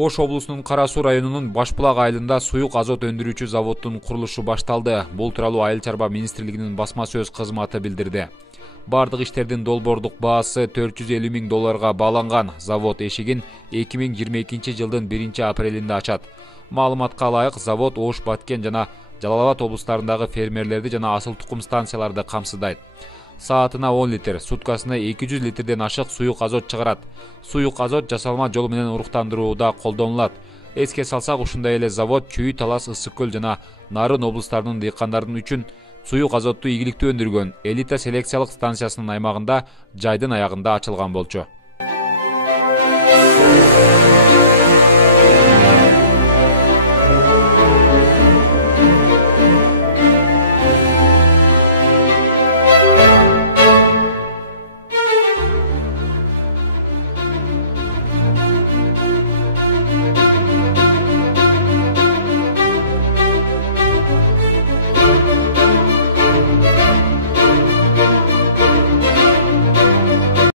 Ош облусунун Кара Суу районунун Башбулак айылында суюк азот өндүрүүчү заводдун курулушу башталды. Бул тууралуу Айыл чарба министрлигинин басма сөз кызматы билдирди. Бардык иштердин долбоордук баасы $450 000 бааланган. Завод эшигин 2022 жылдын 1-апрелинде ачат. Маалыматка ылайык, завод Ош, Баткен жана Жалал Абад облустарындагы фермерлерди жана асыл тукум станцияларды камсыздайт. Саатына 10 литр, суткасына 200 литрден ашык суюк азот чыгарат. Суюк азот жасалма жол менен уруктандырууда колдонулат. Эске салсак, ушундай эле завод Чүй, Талас, Ысык көл жана Нарын облустарынын дыйкандарын үчүн суюк азотту ийгиликтүү өндүргөн Элита селекциялык станциясынын аймагында жайдын аягында ачылган болчу.